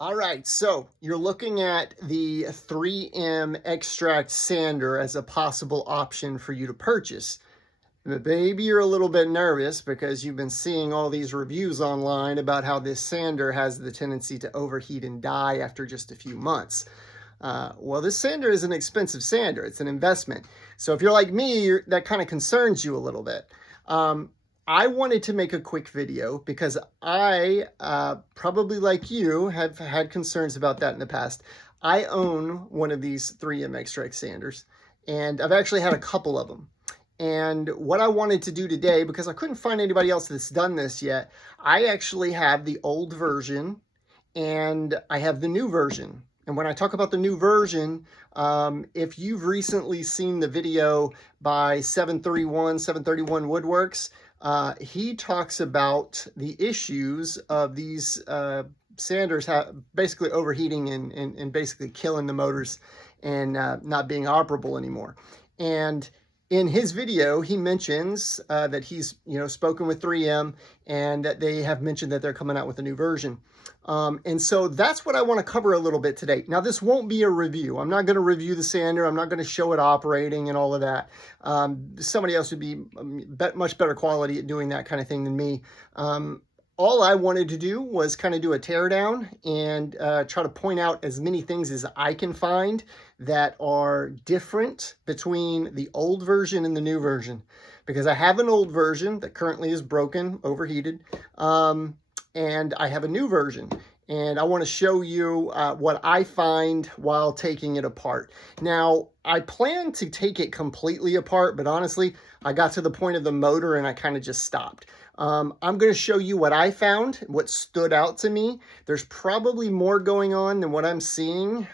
All right, so you're looking at the 3M extract sander as a possible option for you to purchase. But maybe you're a little bit nervous because you've been seeing all these reviews online about how this sander has the tendency to overheat and die after just a few months. Well, this sander is an expensive sander. It's an investment. So if you're like me, that kind of concerns you a little bit. I wanted to make a quick video because I, probably like you, have had concerns about that in the past. I own one of these 3M extract sanders, and I've actually had a couple of them. And what I wanted to do today, because I couldn't find anybody else that's done this yet, I actually have the old version and I have the new version. And when I talk about the new version, if you've recently seen the video by 731 Woodworks, he talks about the issues of these sanders basically overheating and basically killing the motors and not being operable anymore. And in his video, he mentions that he's spoken with 3M and that they have mentioned that they're coming out with a new version. And so that's what I want to cover a little bit today. Now, this won't be a review. I'm not going to review the sander. I'm not going to show it operating and all of that. Somebody else would be much better quality at doing that kind of thing than me. All I wanted to do was kind of do a teardown and try to point out as many things as I can find that are different between the old version and the new version. Because I have an old version that currently is broken, overheated, and I have a new version. And I want to show you what I find while taking it apart. Now, I plan to take it completely apart, but honestly, I got to the point of the motor and I kind of just stopped. I'm going to show you what I found, what stood out to me. There's probably more going on than what I'm seeing.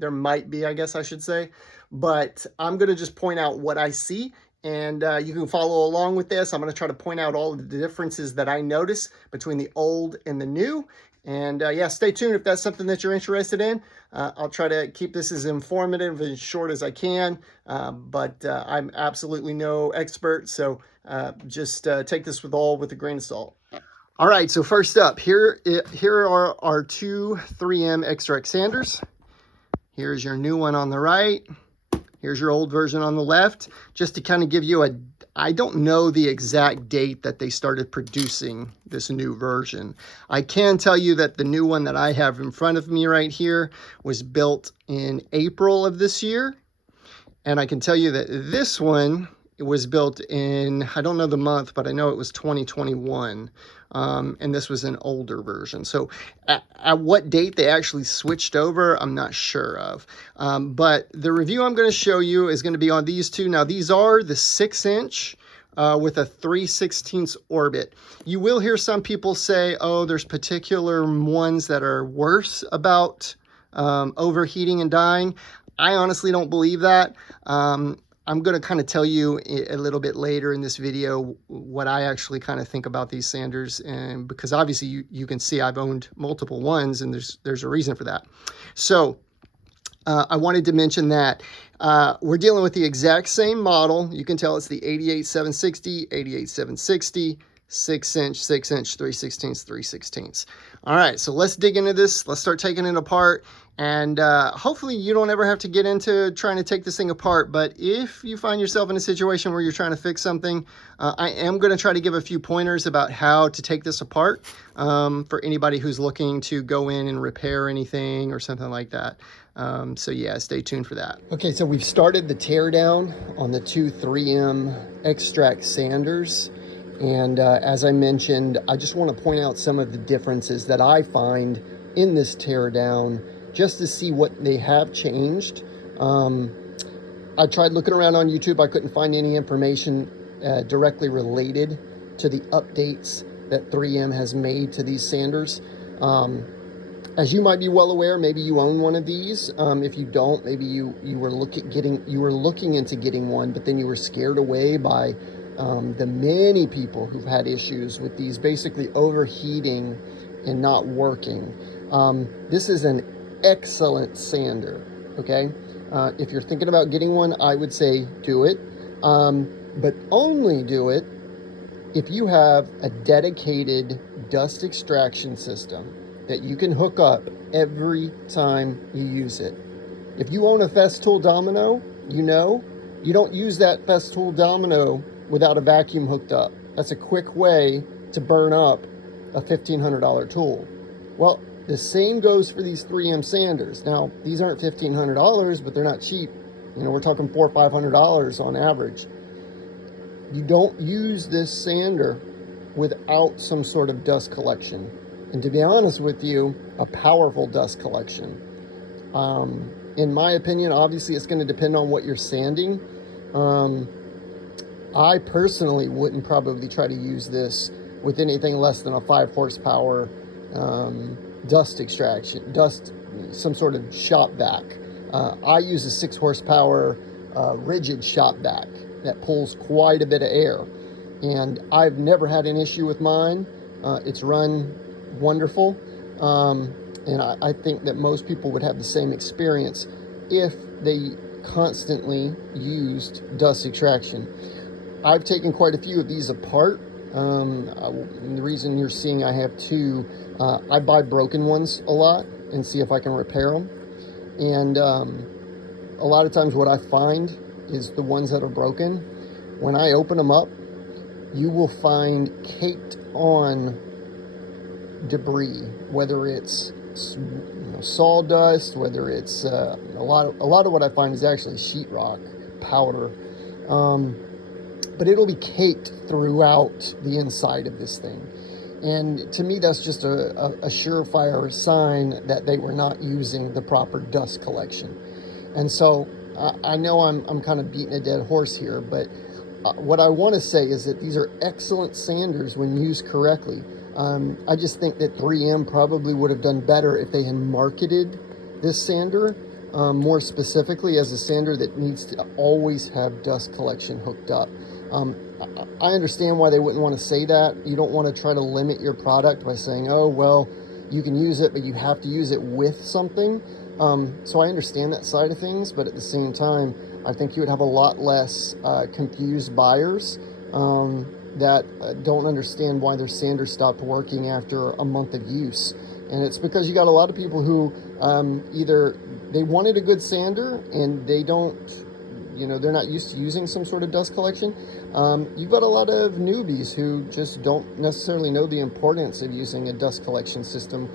There might be, I guess I should say, but I'm going to just point out what I see. And you can follow along with this. I'm going to try to point out all of the differences that I notice between the old and the new. And yeah, stay tuned if that's something that you're interested in. I'll try to keep this as informative and short as I can, but I'm absolutely no expert, so just take this with a grain of salt. All right, so first up, here are our two 3M extract sanders. Here's your new one on the right. Here's your old version on the left, just to kind of give you I don't know the exact date that they started producing this new version. I can tell you that the new one that I have in front of me right here was built in April of this year. And I can tell you that this one was built in, I don't know the month, but I know it was 2021. And this was an older version. So at what date they actually switched over, I'm not sure of. But the review I'm going to show you is going to be on these two. Now, these are the 6-inch with a 3/16 orbit. You will hear some people say, oh, there's particular ones that are worse about overheating and dying. I honestly don't believe that. I'm going to kind of tell you a little bit later in this video what I actually kind of think about these sanders, and because obviously you can see I've owned multiple ones, and there's a reason for that. So I wanted to mention that we're dealing with the exact same model. You can tell it's the 88760, 88760, 6-inch, 6-inch, 3/16, 3/16. All right, so let's dig into this. Let's start taking it apart. And hopefully you don't ever have to get into trying to take this thing apart. But if you find yourself in a situation where you're trying to fix something, I am going to try to give a few pointers about how to take this apart for anybody who's looking to go in and repair anything or something like that. So yeah, stay tuned for that. Okay, so we've started the teardown on the two 3M extract sanders. And as I mentioned, I just want to point out some of the differences that I find in this teardown, just to see what they have changed. I tried looking around on YouTube. I couldn't find any information directly related to the updates that 3M has made to these sanders. As you might be well aware, maybe you own one of these. If you don't, maybe you were looking into getting one, but then you were scared away by the many people who've had issues with these basically overheating and not working. This is an excellent sander, okay? If you're thinking about getting one, I would say do it, but only do it if you have a dedicated dust extraction system that you can hook up every time you use it. If you own a Festool domino, you don't use that Festool domino without a vacuum hooked up. That's a quick way to burn up a $1,500 tool. Well, the same goes for these 3M sanders. Now, these aren't $1,500, but they're not cheap. We're talking $400 or $500 on average. You don't use this sander without some sort of dust collection. And to be honest with you, a powerful dust collection. In my opinion, obviously it's going to depend on what you're sanding. I personally wouldn't probably try to use this with anything less than a 5 horsepower dust extraction, some sort of shop vac. I use a 6 horsepower rigid shop vac that pulls quite a bit of air, and I've never had an issue with mine. It's run wonderful, and I think that most people would have the same experience if they constantly used dust extraction. I've taken quite a few of these apart. The reason you're seeing I have 2, I buy broken ones a lot and see if I can repair them. And a lot of times what I find is the ones that are broken, when I open them up, you will find caked on debris, whether it's sawdust, whether it's a lot of what I find is actually sheetrock powder. But it'll be caked throughout the inside of this thing. And to me, that's just a surefire sign that they were not using the proper dust collection. And so I know I'm kind of beating a dead horse here, but what I want to say is that these are excellent sanders when used correctly. I just think that 3M probably would have done better if they had marketed this sander more specifically as a sander that needs to always have dust collection hooked up. I understand why they wouldn't want to say that. You don't want to try to limit your product by saying, oh, well, you can use it, but you have to use it with something. So I understand that side of things, but at the same time, I think you would have a lot less confused buyers that don't understand why their sander stopped working after a month of use. And it's because you got a lot of people who either they wanted a good sander and they don't, they're not used to using some sort of dust collection. You've got a lot of newbies who just don't necessarily know the importance of using a dust collection system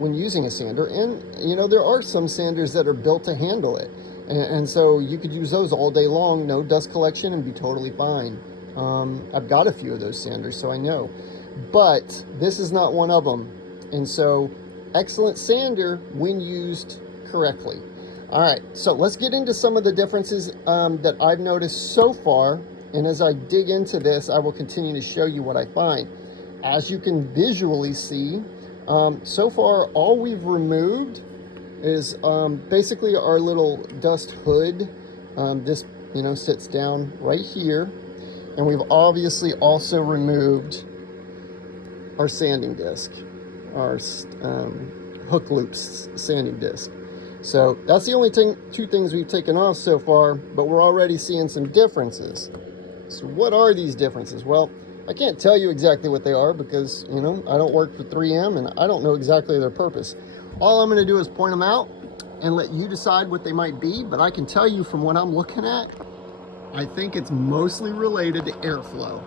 when using a sander. And, there are some sanders that are built to handle it. And so you could use those all day long, no dust collection, and be totally fine. I've got a few of those sanders, so I know. But this is not one of them. And so, excellent sander when used correctly. All right, so let's get into some of the differences that I've noticed so far. And as I dig into this, I will continue to show you what I find. As you can visually see, so far all we've removed is basically our little dust hood. This, sits down right here. And we've obviously also removed our sanding disc, our hook loops sanding disc. So that's the only two things we've taken off so far, but we're already seeing some differences. So what are these differences? Well, I can't tell you exactly what they are because, I don't work for 3M and I don't know exactly their purpose. All I'm going to do is point them out and let you decide what they might be, but I can tell you from what I'm looking at, I think it's mostly related to airflow.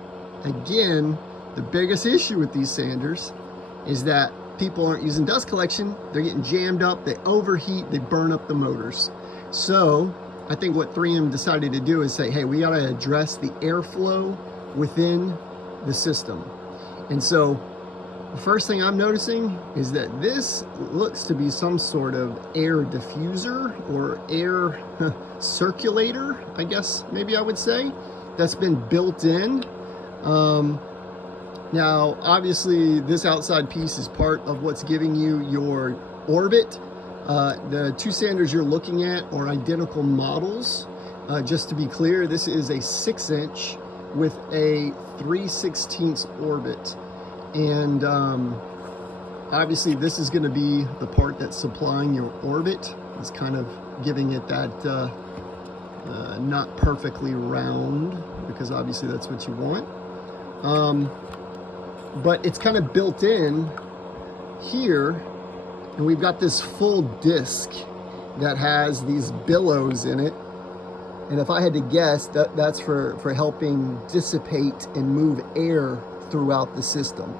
Again, the biggest issue with these sanders is that people aren't using dust collection. They're getting jammed up, they overheat, they burn up the motors. So I think what 3M decided to do is say, hey, we gotta address the airflow within the system. And so the first thing I'm noticing is that this looks to be some sort of air diffuser or air circulator, I guess maybe I would say, that's been built in. Now, obviously, this outside piece is part of what's giving you your orbit. The 2 sanders you're looking at are identical models. Just to be clear, this is a 6-inch with a 3/16 orbit. And obviously, this is going to be the part that's supplying your orbit. It's kind of giving it that not perfectly round, because obviously that's what you want. But it's kind of built in here, and we've got this full disc that has these billows in it. And if I had to guess, that's for helping dissipate and move air throughout the system.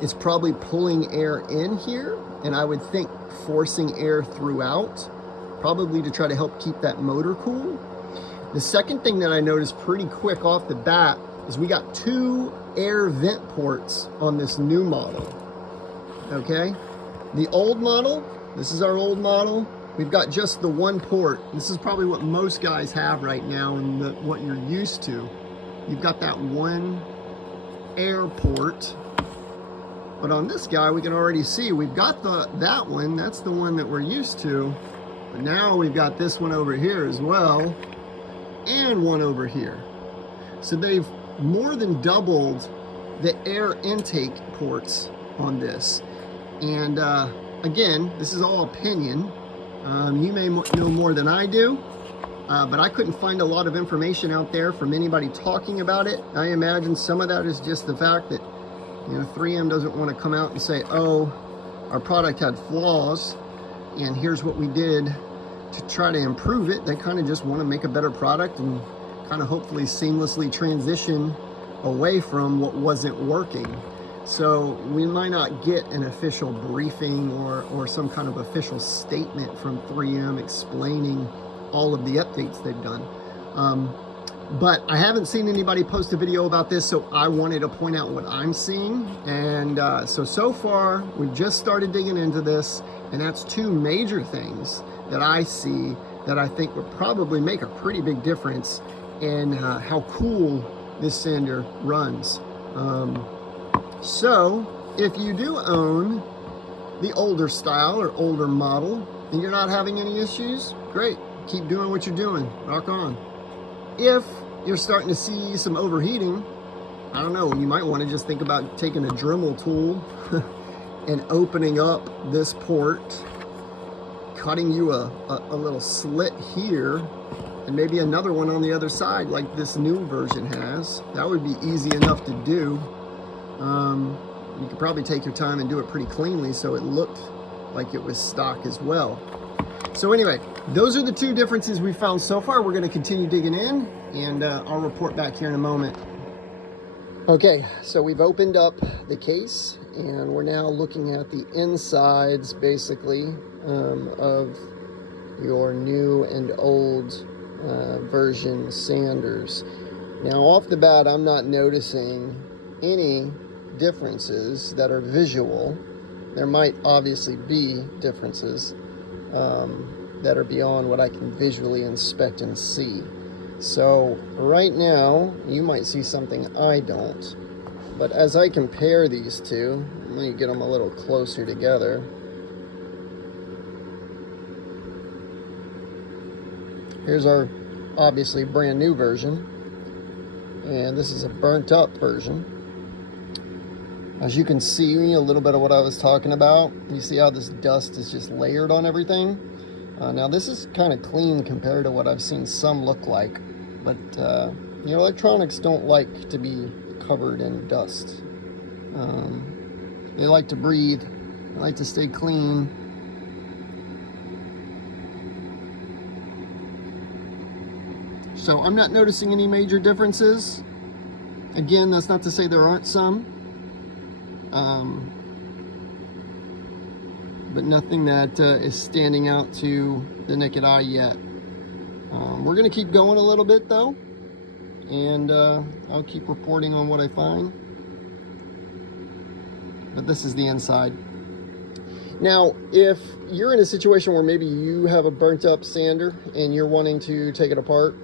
It's probably pulling air in here, and I would think forcing air throughout, probably to try to help keep that motor cool. The second thing that I noticed pretty quick off the bat is we got 2 air vent ports on this new model, okay? The old model, this is our old model, we've got just the 1 port. This is probably what most guys have right now and what you're used to. You've got that 1 air port. But on this guy, we can already see we've got that one. That's the one that we're used to. But now we've got this one over here as well, and one over here. So they've more than doubled the air intake ports on this. And again, this is all opinion. You may know more than I do, but I couldn't find a lot of information out there from anybody talking about it. I imagine some of that is just the fact that 3M doesn't want to come out and say, oh, our product had flaws and here's what we did to try to improve it. They kind of just want to make a better product and kind of hopefully seamlessly transition away from what wasn't working. So we might not get an official briefing or some kind of official statement from 3M explaining all of the updates they've done. But I haven't seen anybody post a video about this, so I wanted to point out what I'm seeing. And so far, we've just started digging into this, and that's 2 major things that I see that I think would probably make a pretty big difference in how cool this sander runs. So if you do own the older style or older model and you're not having any issues, great, keep doing what you're doing, rock on. If you're starting to see some overheating, I don't know, you might want to just think about taking a Dremel tool and opening up this port, cutting you a little slit here, and maybe another one on the other side like this new version has. That would be easy enough to do. You could probably take your time and do it pretty cleanly so it looked like it was stock as well. So anyway, those are the 2 differences we found so far. We're going to continue digging in, and I'll report back here in a moment. Okay, so we've opened up the case, and we're now looking at the insides, basically, of your new and old version sanders. Now, off the bat, I'm not noticing any differences that are visual. There might obviously be differences that are beyond what I can visually inspect and see. So right now, you might see something I don't. But as I compare these 2, let me get them a little closer together. Here's our obviously brand new version, and this is a burnt up version. As you can see, a little bit of what I was talking about. You see how this dust is just layered on everything? Now this is kind of clean compared to what I've seen some look like, but electronics don't like to be covered in dust. They like to breathe, they like to stay clean. So I'm not noticing any major differences. Again, that's not to say there aren't some. But nothing that is standing out to the naked eye yet. We're going to keep going a little bit though, and I'll keep reporting on what I find. But this is the inside. Now, if you're in a situation where maybe you have a burnt up sander and you're wanting to take it apart,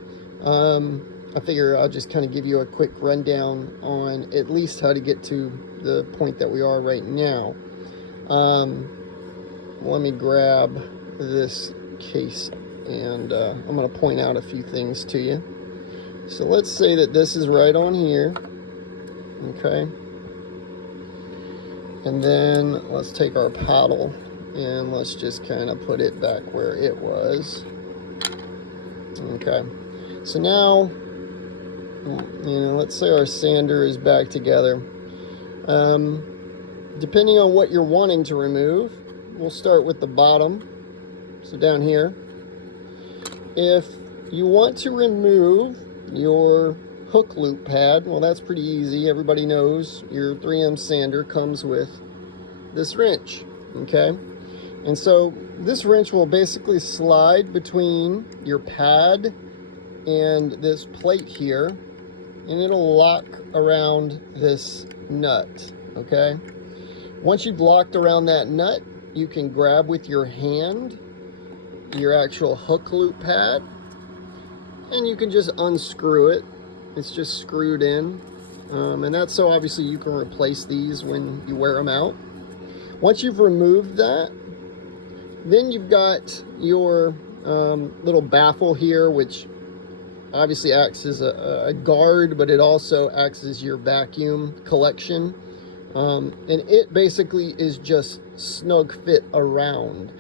I figure I'll just kind of give you a quick rundown on at least how to get to the point that we are right now. Let me grab this case, and I'm going to point out a few things to you. So let's say that this is right on here, okay? And then let's take our paddle and let's just kind of put it back where it was. Okay, so now, let's say our sander is back together. depending on what you're wanting to remove, we'll start with the bottom. So down here, if you want to remove your hook loop pad, well, that's pretty easy. Everybody knows your 3M sander comes with this wrench, okay? And so this wrench will basically slide between your pad and this plate here, and it'll lock around this nut, okay? Once you've locked around that nut, you can grab with your hand your actual hook loop pad, and you can just unscrew it. It's just screwed in, and that's so obviously you can replace these when you wear them out. Once you've removed that, then you've got your little baffle here, which obviously acts as a guard, but it also acts as your vacuum collection, and it basically is just snug fit around.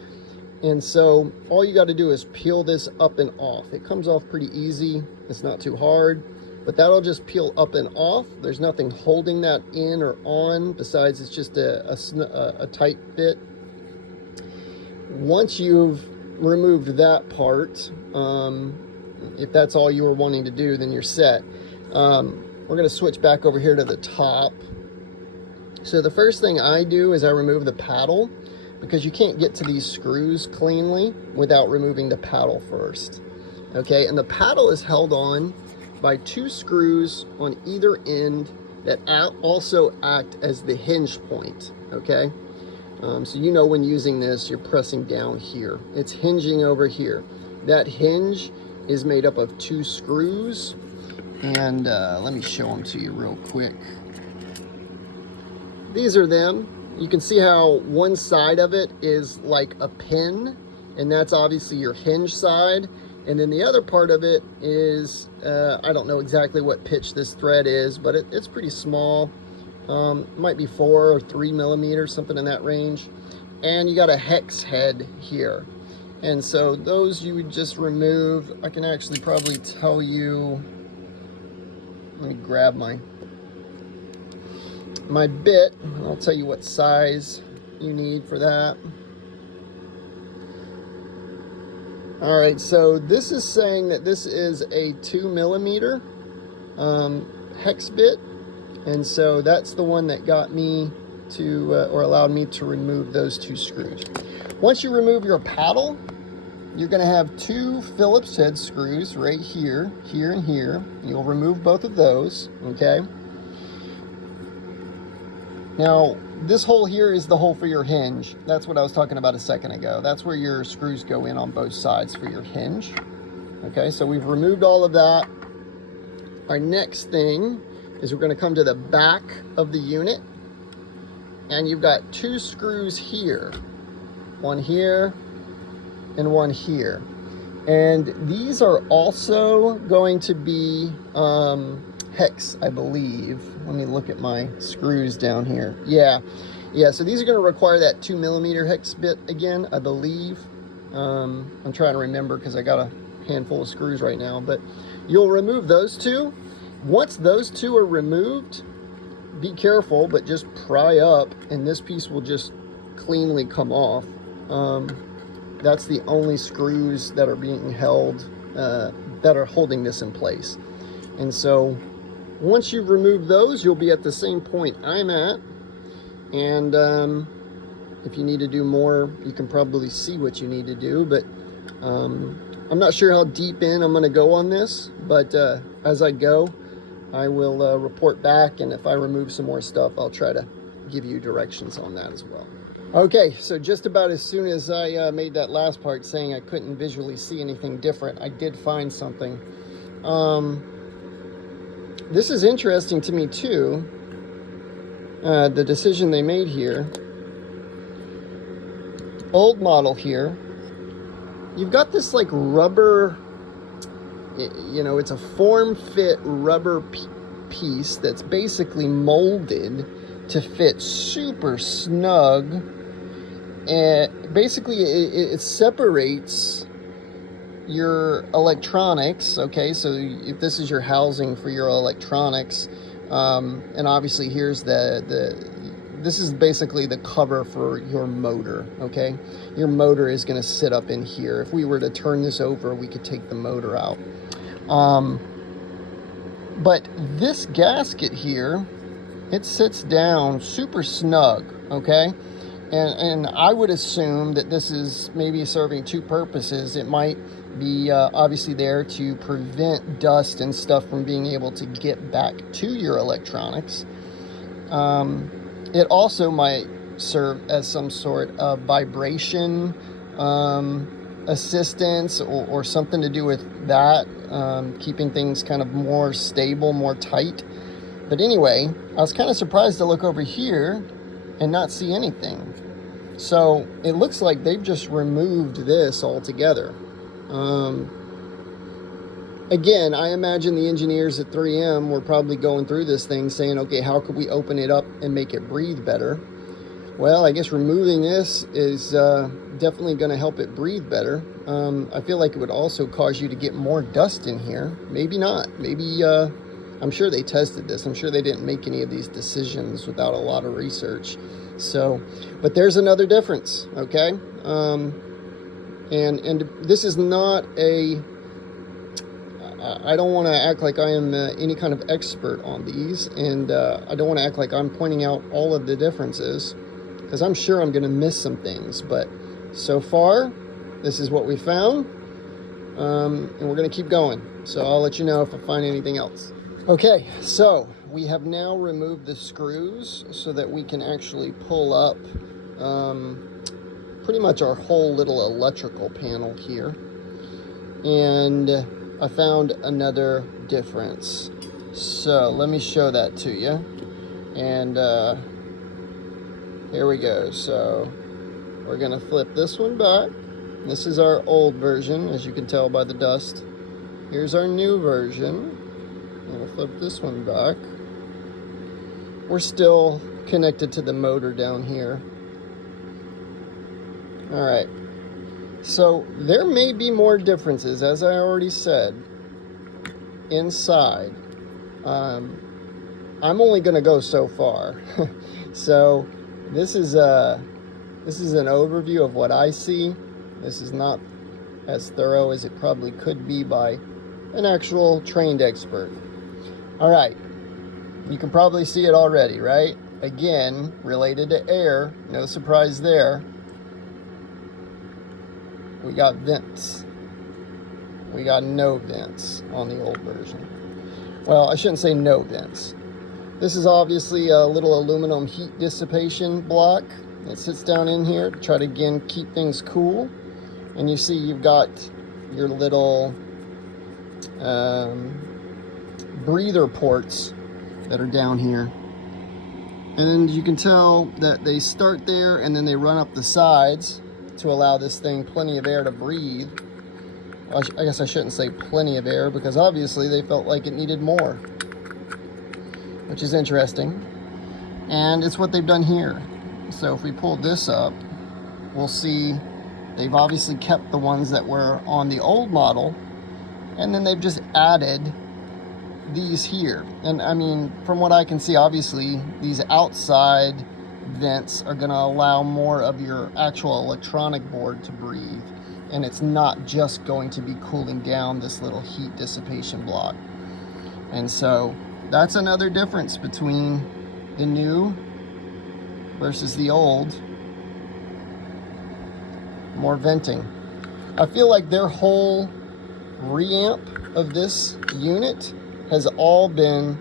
And so all you got to do is peel this up and off. It comes off pretty easy. It's not too hard, but that'll just peel up and off. There's nothing holding that in or on besides it's just a tight fit. Once you've removed that part, if that's all you were wanting to do, then you're set. We're going to switch back over here to the top. So the first thing I do is I remove the paddle, because you can't get to these screws cleanly without removing the paddle first. Okay, and the paddle is held on by 2 screws on either end that also act as the hinge point, okay? So you know when using this, you're pressing down here. It's hinging over here. That hinge is made up of 2 screws, and let me show them to you real quick. These are them. You can see how one side of it is like a pin, and that's obviously your hinge side. And then the other part of it is, I don't know exactly what pitch this thread is, but it's pretty small. Might be 4 or 3 millimeters, something in that range. And you got a hex head here. And so those you would just remove. I can actually probably tell you, let me grab my bit. I'll tell you what size you need for that. All right, so this is saying that this is a 2 millimeter hex bit, and so that's the one that got me to, or allowed me to remove those 2 screws. Once you remove your paddle, you're going to have 2 Phillips head screws right here, here and here. You'll remove both of those, okay? Now, this hole here is the hole for your hinge. That's what I was talking about a second ago. That's where your screws go in on both sides for your hinge. Okay, so we've removed all of that. Our next thing is we're going to come to the back of the unit, and you've got 2 screws here. One here and one here. And these are also going to be hex, I believe. Let me look at my screws down here. Yeah, so these are going to require that 2 millimeter hex bit again, I believe. I'm trying to remember because I got a handful of screws right now, but you'll remove those 2. Once those 2 are removed, be careful, but just pry up and this piece will just cleanly come off. That's the only screws that are being held, that are holding this in place. And so once you've removed those, you'll be at the same point I'm at. And if you need to do more, you can probably see what you need to do. But I'm not sure how deep in I'm going to go on this. But as I go, I will report back. And if I remove some more stuff, I'll try to give you directions on that as well. Okay, so just about as soon as I made that last part saying I couldn't visually see anything different, I did find something. This is interesting to me too, the decision they made here. Old model here, you've got this like rubber, you know, it's a form-fit rubber piece that's basically molded to fit super snug, and basically it separates your electronics. Okay, so if this is your housing for your electronics, and obviously here's this this is basically the cover for your motor, okay? Your motor is going to sit up in here. If we were to turn this over, we could take the motor out. But this gasket here, it sits down super snug, okay? And I would assume that this is maybe serving two purposes. It might be obviously there to prevent dust and stuff from being able to get back to your electronics. It also might serve as some sort of vibration assistance or something to do with that, keeping things kind of more stable, more tight. But anyway, I was kind of surprised to look over here and not see anything. So it looks like they've just removed this altogether. Again, I imagine the engineers at 3M were probably going through this thing saying, okay, how could we open it up and make it breathe better? Well, I guess removing this is definitely going to help it breathe better. I feel like it would also cause you to get more dust in here. Maybe not. Maybe, I'm sure they tested this. I'm sure they didn't make any of these decisions without a lot of research. So, but there's another difference, okay? And this is not a... I don't want to act like I am any kind of expert on these, and I don't want to act like I'm pointing out all of the differences, because I'm sure I'm going to miss some things. But so far, this is what we found, and we're going to keep going. So I'll let you know if I find anything else. Okay, so we have now removed the screws so that we can actually pull up pretty much our whole little electrical panel here. And I found another difference. So let me show that to you. And here we go. So we're gonna flip this one back. This is our old version, as you can tell by the dust. Here's our new version. We'll flip this one back. We're still connected to the motor down here. All right. So there may be more differences, as I already said, inside. I'm only going to go so far. So this is an overview of what I see. This is not as thorough as it probably could be by an actual trained expert. All right. You can probably see it already, right? Again, related to air, no surprise there. We got vents. We got no vents on the old version. Well, I shouldn't say no vents. This is obviously a little aluminum heat dissipation block. It sits down in here to try to, again, keep things cool. And you see you've got your little breather ports that are down here. And you can tell that they start there and then they run up the sides to allow this thing plenty of air to breathe. I guess I shouldn't say plenty of air, because obviously they felt like it needed more, which is interesting. And it's what they've done here. So if we pull this up, we'll see they've obviously kept the ones that were on the old model, and then they've just added these here. And I mean, from what I can see, obviously these outside vents are going to allow more of your actual electronic board to breathe, and it's not just going to be cooling down this little heat dissipation block. And so that's another difference between the new versus the old. More venting. I feel like their whole reamp of this unit has all been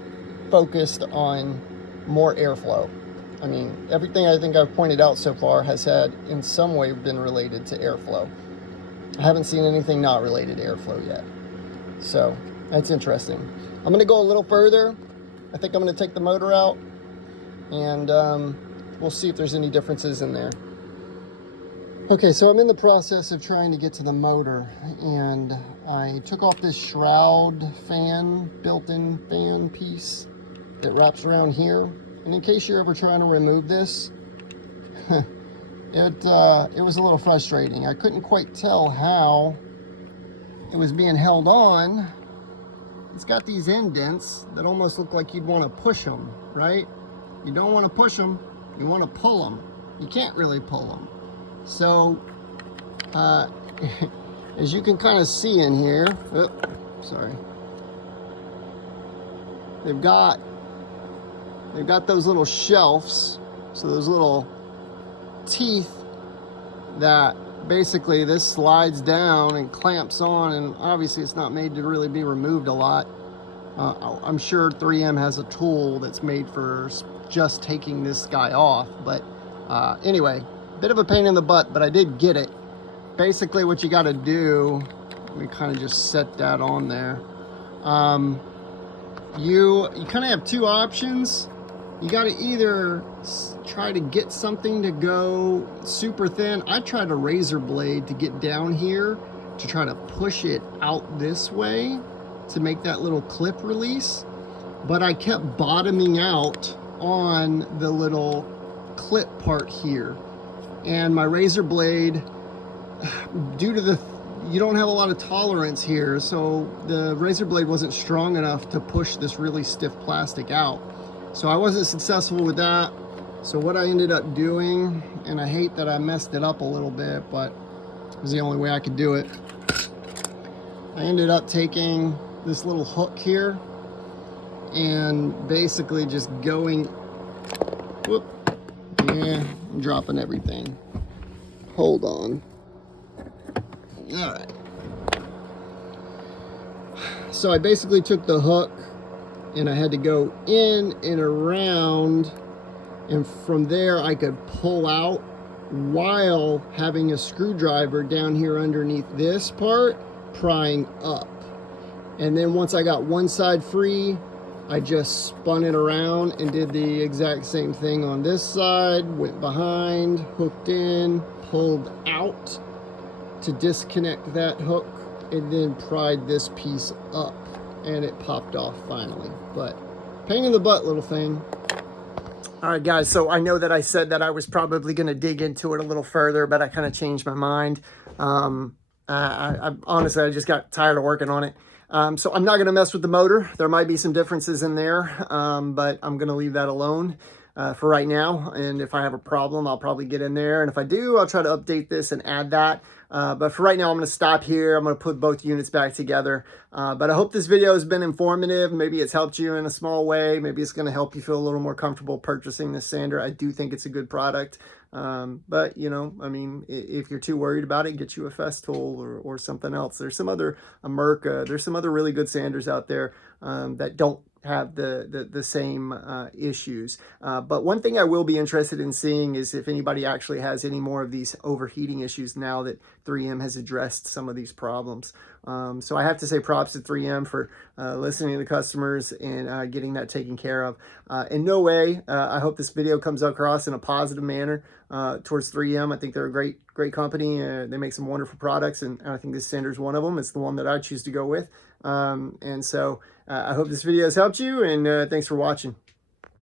focused on more airflow. I mean, everything I think I've pointed out so far has had in some way been related to airflow. I haven't seen anything not related to airflow yet. So that's interesting. I'm going to go a little further. I think I'm going to take the motor out, and we'll see if there's any differences in there. Okay, so I'm in the process of trying to get to the motor, and I took off this shroud fan, built-in fan piece that wraps around here. And in case you're ever trying to remove this, it was a little frustrating. I couldn't quite tell how it was being held on. It's got these indents that almost look like you'd want to push them, right? You don't want to push them You want to pull them. You can't really pull them. So, as you can kind of see in here, sorry, they've got those little shelves, so those little teeth that basically this slides down and clamps on, and obviously it's not made to really be removed a lot. I'm sure 3M has a tool that's made for just taking this guy off, but anyway, bit of a pain in the butt, but I did get it. Basically what you got to do, let me kind of just set that on there. You kind of have two options. You got to either try to get something to go super thin. I tried a razor blade to get down here to try to push it out this way to make that little clip release, but I kept bottoming out on the little clip part here, and my razor blade, due to you don't have a lot of tolerance here, so the razor blade wasn't strong enough to push this really stiff plastic out. So I wasn't successful with that. So what I ended up doing, and I hate that I messed it up a little bit, but it was the only way I could do it. I ended up taking this little hook here and basically just going, whoop, yeah, I'm dropping everything. Hold on. All right. So I basically took the hook and I had to go in and around, and from there I could pull out while having a screwdriver down here underneath this part prying up. And then once I got one side free, I just spun it around and did the exact same thing on this side, went behind, hooked in, pulled out to disconnect that hook, and then pried this piece up, and it popped off finally. But pain in the butt little thing. All right, guys, so I know that I said that I was probably going to dig into it a little further, but I kind of changed my mind. I honestly, I just got tired of working on it. So I'm not going to mess with the motor. There might be some differences in there, but I'm going to leave that alone for right now. And if I have a problem, I'll probably get in there. And if I do, I'll try to update this and add that. But for right now, I'm going to stop here. I'm going to put both units back together. But I hope this video has been informative. Maybe it's helped you in a small way. Maybe it's going to help you feel a little more comfortable purchasing this sander. I do think it's a good product. But, you know, I mean, if you're too worried about it, get you a Festool or something else. There's some other, there's some other really good sanders out there that don't have the same issues. But one thing I will be interested in seeing is if anybody actually has any more of these overheating issues now that 3M has addressed some of these problems. So I have to say props to 3M for listening to customers and getting that taken care of. In no way, I hope this video comes across in a positive manner towards 3M. I think they're a great company. They make some wonderful products, and I think this sander is one of them. It's the one that I choose to go with. And so I hope this video has helped you, and thanks for watching.